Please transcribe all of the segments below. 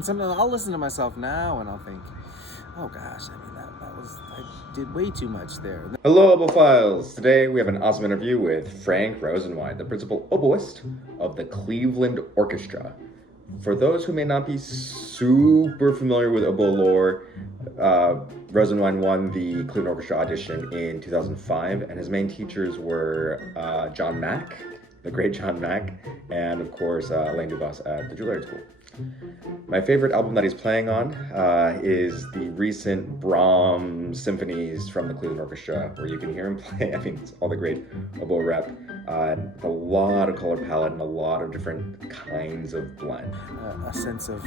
Sometimes I'll listen to myself now and I'll think, oh gosh, I mean I did way too much there. Hello, Obophiles! Today we have an awesome interview with Frank Rosenwein, the principal oboist of the Cleveland Orchestra. For those who may not be super familiar with oboe lore, Rosenwein won the Cleveland Orchestra audition in 2005, and his main teachers were John Mack, the great John Mack, and of course Alain Dubas at the Juilliard School. My favorite album that he's playing on is the recent Brahms symphonies from the Cleveland Orchestra, where you can hear him play. I mean, it's all the great oboe rep, a lot of color palette and a lot of different kinds of blend. A sense of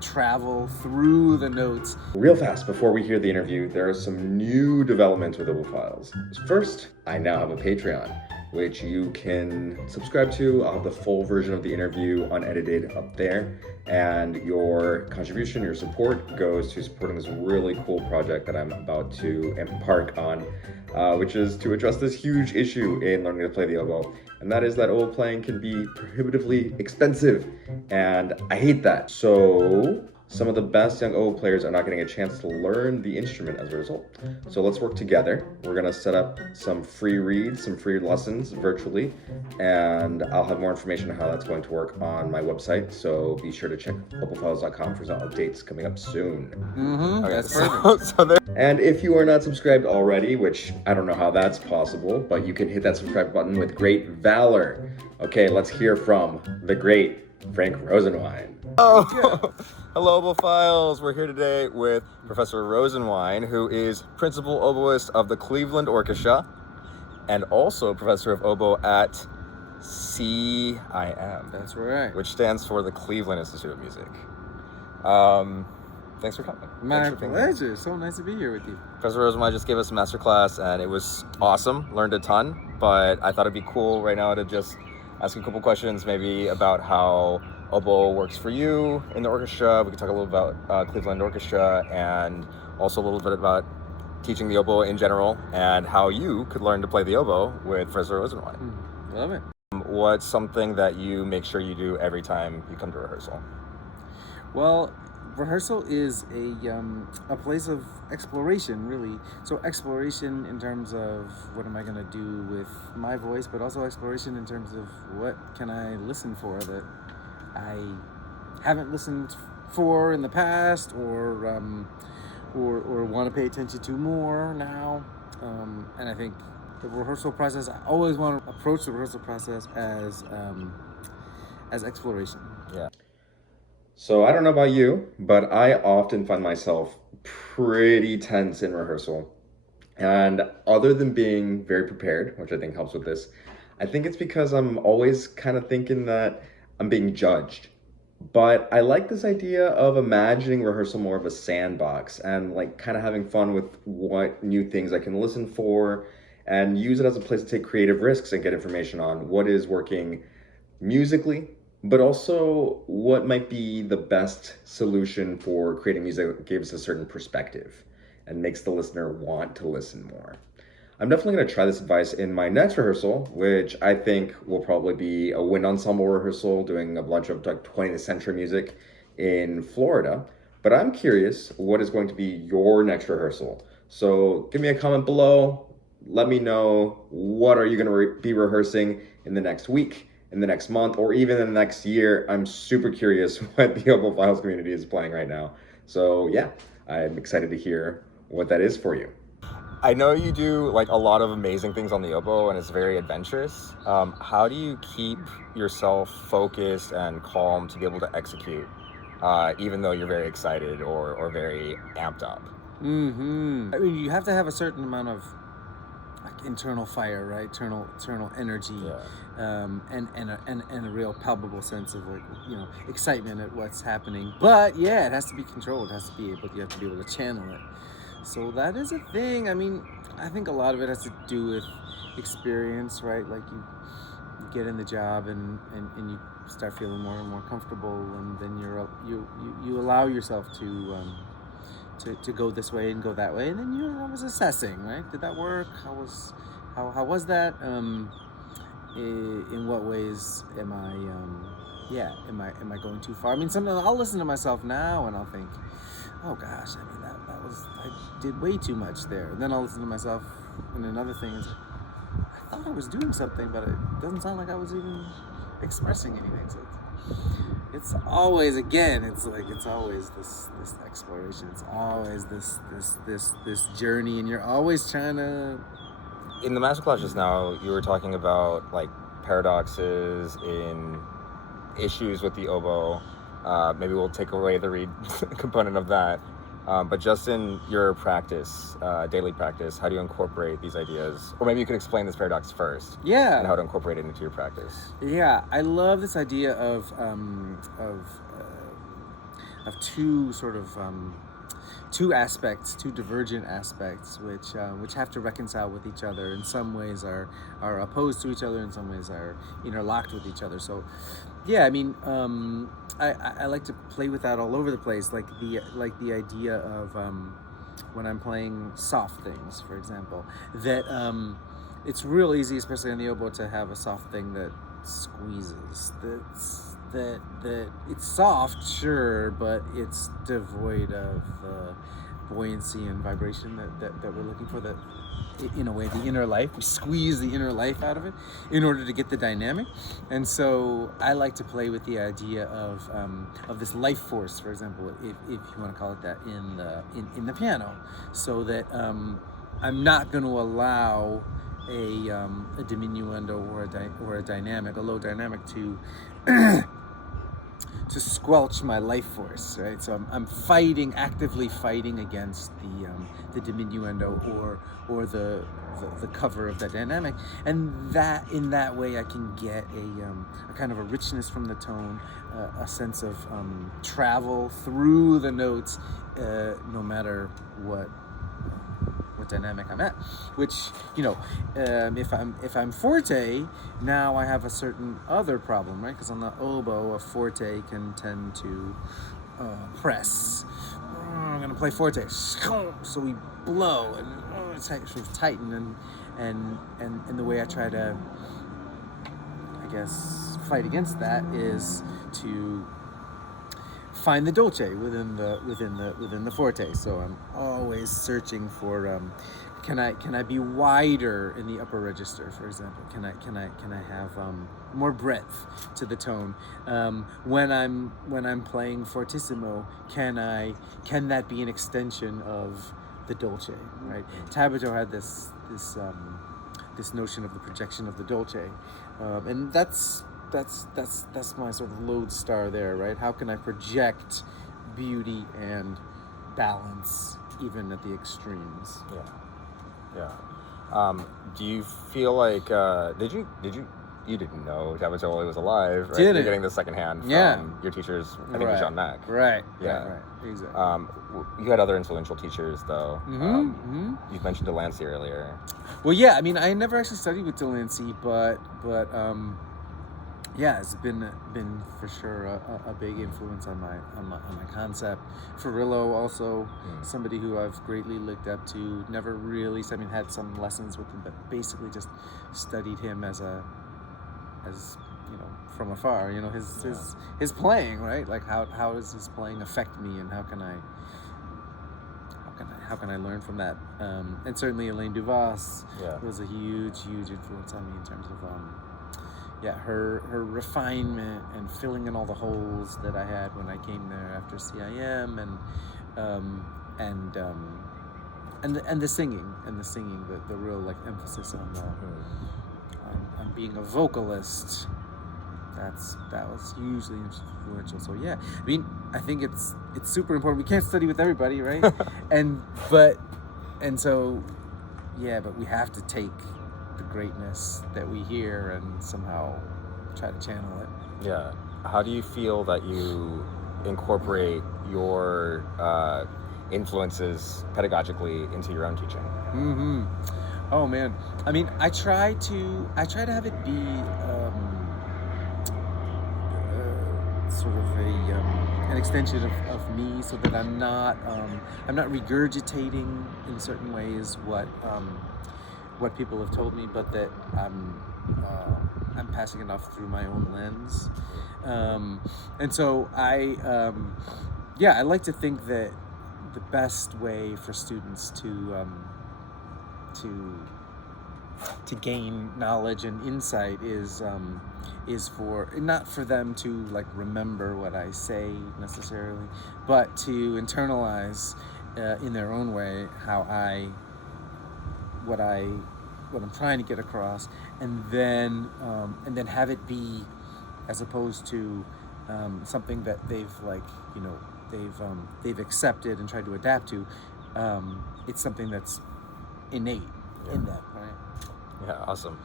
travel through the notes. Real fast, before we hear the interview, there are some new developments with Obophiles. First, I now have a Patreon, which you can subscribe to. I'll have the full version of the interview unedited up there. And your contribution, your support goes to supporting this really cool project that I'm about to embark on, which is to address this huge issue in learning to play the oboe. And that is that oboe playing can be prohibitively expensive. And I hate that. So some of the best young oboe players are not getting a chance to learn the instrument as a result. So let's work together. We're gonna set up some free reads, some free lessons virtually, and I'll have more information on how that's going to work on my website. So be sure to check oboefiles.com for some updates coming up soon. Okay, that's perfect. And if you are not subscribed already, which I don't know how that's possible, but you can hit that subscribe button with great valor. Okay, let's hear from the great Frank Rosenwein. Oh, hello, Obophiles. We're here today with Professor Rosenwein, who is principal oboist of the Cleveland Orchestra and also professor of oboe at CIM. That's right. Which stands for the Cleveland Institute of Music. Thanks for coming. My pleasure. So nice to be here with you. Professor Rosenwein just gave us a masterclass, and it was awesome. Learned a ton, but I thought it'd be cool right now to just ask you a couple questions, maybe about how oboe works for you in the orchestra. We could talk a little about Cleveland Orchestra, and also a little bit about teaching the oboe in general and how you could learn to play the oboe with Professor Rosenwein. Love it. What's something that you make sure you do every time you come to rehearsal? Well, rehearsal is a place of exploration, really. So exploration in terms of what am I going to do with my voice, but also exploration in terms of what can I listen for that I haven't listened for in the past, or want to pay attention to more now. And I think the rehearsal process, I always want to approach the rehearsal process as exploration. Yeah. So I don't know about you, but I often find myself pretty tense in rehearsal. And other than being very prepared, which I think helps with this, I think it's because I'm always kind of thinking that I'm being judged. But I like this idea of imagining rehearsal more of a sandbox and like kind of having fun with what new things I can listen for and use it as a place to take creative risks and get information on what is working musically, but also what might be the best solution for creating music that gives a certain perspective and makes the listener want to listen more. I'm definitely going to try this advice in my next rehearsal, which I think will probably be a wind ensemble rehearsal, doing a bunch of like 20th century music in Florida. But I'm curious what is going to be your next rehearsal. So give me a comment below. Let me know, what are you going to be rehearsing in the next week, in the next month, or even in the next year. I'm super curious what the Obophiles community is playing right now. So yeah, I'm excited to hear what that is for you. I know you do like a lot of amazing things on the oboe and it's very adventurous. How do you keep yourself focused and calm to be able to execute, even though you're very excited or very amped up? I mean, you have to have a certain amount of like internal fire, right? Internal energy, and a real palpable sense of like, excitement at what's happening. But yeah, it has to be controlled. It has to be able. You have to be able to channel it. So that is a thing. I mean, I think a lot of it has to do with experience, right? Like you get in the job and you start feeling more and more comfortable, and then you allow yourself to go this way and go that way, and then you're always assessing, right? Did that work? How was that? In what ways am I yeah, am I going too far? I mean, sometimes I'll listen to myself now and I'll think, oh gosh, I mean that was, I did way too much there. And then I'll listen to myself and another thing is, I thought I was doing something, but it doesn't sound like I was even expressing anything. So it's always, again, it's always this exploration. It's always this journey, and you're always trying to. In the masterclass just now, you were talking about like paradoxes in issues with the oboe. Maybe we'll take away the reed component of that. But just in your practice, daily practice, how do you incorporate these ideas? Or maybe you could explain this paradox first. Yeah. And how to incorporate it into your practice. Yeah, I love this idea of two sort of two aspects, two divergent aspects, which have to reconcile with each other. In some ways are opposed to each other. In some ways are interlocked with each other. So, yeah, I mean, I like to play with that all over the place, like the idea of when I'm playing soft things, for example, that it's real easy, especially on the oboe, to have a soft thing that squeezes. That it's soft, sure, but it's devoid of the buoyancy and vibration that we're looking for. That, in a way, the inner life, we squeeze the inner life out of it in order to get the dynamic. And so I like to play with the idea of this life force, for example, if you want to call it that, in the piano, so that I'm not going to allow a diminuendo or a dynamic, a low dynamic, to to squelch my life force, right? So I'm actively fighting against the diminuendo or the cover of that dynamic, and that in that way I can get a kind of a richness from the tone, a sense of travel through the notes, no matter what dynamic I'm at. Which, if I'm forte, now I have a certain other problem, right? Because on the oboe, a forte can tend to press. I'm gonna play forte, so we blow and it's sort of tighten, and the way I try to, I guess, fight against that is to find the dolce within the forte. So I'm always searching for can I be wider in the upper register, for example? Can I have more breadth to the tone? When I'm playing fortissimo, can that be an extension of the dolce, right? Tabito had this notion of the projection of the dolce, and that's my sort of lodestar there, right? How can I project beauty and balance even at the extremes? Yeah. Do you feel like you didn't know Tabitoli was alive, right? You're getting the secondhand from your teachers, I think, Jean Mac. Right. Yeah. Right. Exactly. You had other influential teachers, though. You mentioned Delancey earlier. Well, yeah. I mean, I never actually studied with Delancey, but yeah, it's been for sure a big influence on my concept. Ferrillo also, somebody who I've greatly looked up to. Never really, had some lessons with him, but basically just studied him as from afar. His playing, right? Like how does his playing affect me, and how can I learn from that? And certainly Elaine Duvas was a huge influence on me in terms of her refinement and filling in all the holes that I had when I came there after CIM, and the singing, the real emphasis on being a vocalist. That was hugely influential. So yeah, I mean, I think it's super important. We can't study with everybody, right? but we have to take the greatness that we hear and somehow try to channel it. Yeah. How do you feel that you incorporate your influences pedagogically into your own teaching? Oh man, I mean, I try to have it be sort of an extension of me, so that I'm not regurgitating in certain ways what people have told me, but that I'm I'm passing it off through my own lens, and so I like to think that the best way for students to gain knowledge and insight is for not for them to like remember what I say necessarily, but to internalize in their own way what I'm trying to get across, and then have it be, as opposed to something that they've they've accepted and tried to adapt to. It's something that's innate in them, right? Yeah, awesome.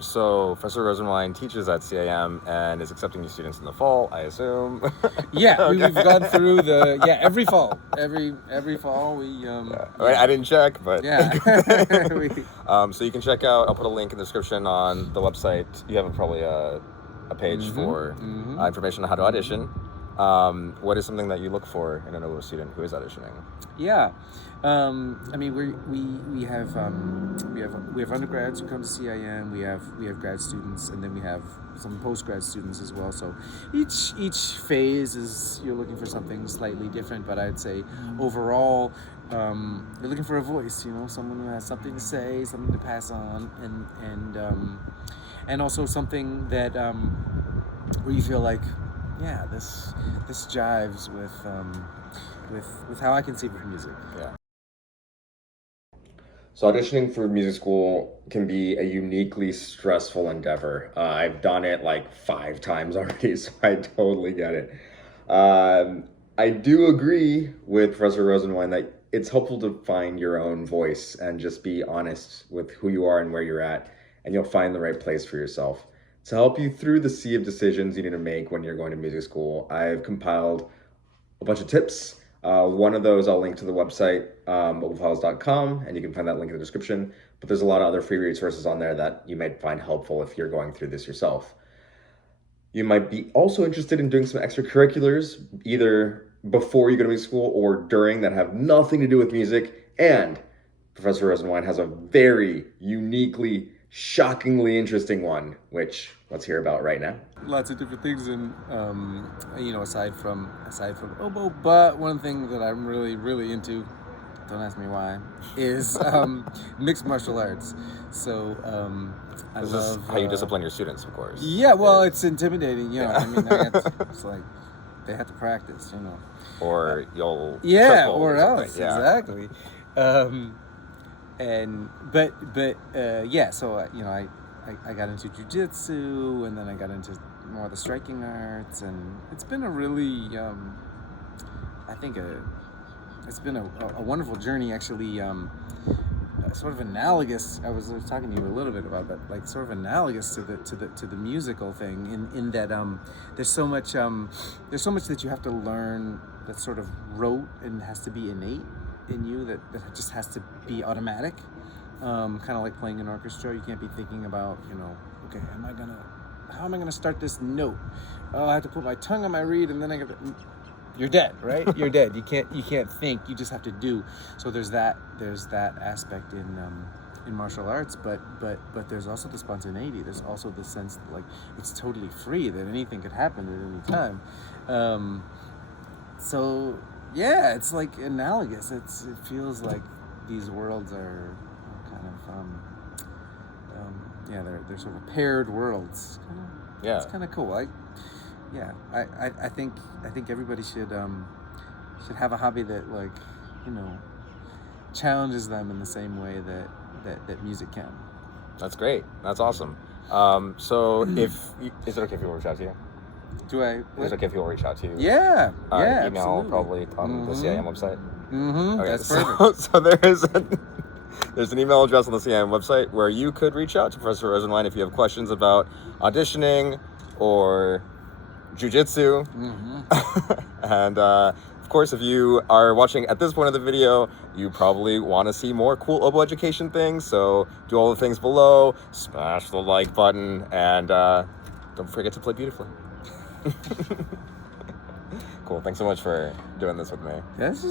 So Professor Rosenwein teaches at CIM and is accepting new students in the fall, I assume. Yeah, okay. We've gone through every fall, every fall we. I didn't check, but yeah. So you can check out. I'll put a link in the description on the website. You have probably a page for information on how to audition. What is something that you look for in an Oboe student who is auditioning? Yeah, I mean we have undergrads who come to CIM. We have grad students, and then we have some post-grad students as well. So each phase is, you're looking for something slightly different, but I'd say overall you're looking for a voice. Someone who has something to say, something to pass on, and also something that where you feel like, yeah, this jives with how I conceive of music. Yeah. So auditioning for music school can be a uniquely stressful endeavor. I've done it like 5 times already, so I totally get it. I do agree with Professor Rosenwein that it's helpful to find your own voice and just be honest with who you are and where you're at, and you'll find the right place for yourself. To help you through the sea of decisions you need to make when you're going to music school, I've compiled a bunch of tips. One of those I'll link to the website, oboefiles.com, and you can find that link in the description. But there's a lot of other free resources on there that you might find helpful if you're going through this yourself. You might be also interested in doing some extracurriculars, either before you go to music school or during, that have nothing to do with music. And Professor Rosenwein has a very uniquely, shockingly interesting one, which let's hear about right now. Lots of different things, and aside from oboe, but one thing that I'm really into, don't ask me why, is mixed martial arts. So I this love is how you discipline your students, of course. Yeah, well, it's intimidating. I mean, it's like they have to practice, Or you'll triple or else, yeah. exactly. So I got into jiu-jitsu, and then I got into more of the striking arts, and it's been a really it's been a wonderful journey, actually. Sort of analogous. I was talking to you a little bit about that, like sort of analogous to the musical thing, in that there's so much that you have to learn that's sort of rote and has to be innate in you, that just has to be automatic. Kind of like playing an orchestra. You can't be thinking about, okay, how am I gonna start this note? Oh, I have to put my tongue on my reed, and then I got to... You're dead, right? You're dead. You can't think. You just have to do. So there's that aspect in martial arts, but there's also the spontaneity. There's also the sense that, like, it's totally free, that anything could happen at any time. So yeah, it's like analogous. It feels like these worlds are kind of they're sort of paired worlds. Yeah, it's kind of cool. I think everybody should have a hobby that, like, challenges them in the same way that music can. That's great. That's awesome. So is it okay if people reach out to you? Is it okay if people reach out to you? Yeah. Email absolutely. probably on the CIM website. Okay, that's perfect. So there's an email address on the CIM website where you could reach out to Professor Rosenwein if you have questions about auditioning or jiu-jitsu. And of course, if you are watching at this point of the video, you probably want to see more cool oboe education things. So do all the things below, smash the like button, and don't forget to play beautifully. Cool. Thanks so much for doing this with me. Yes.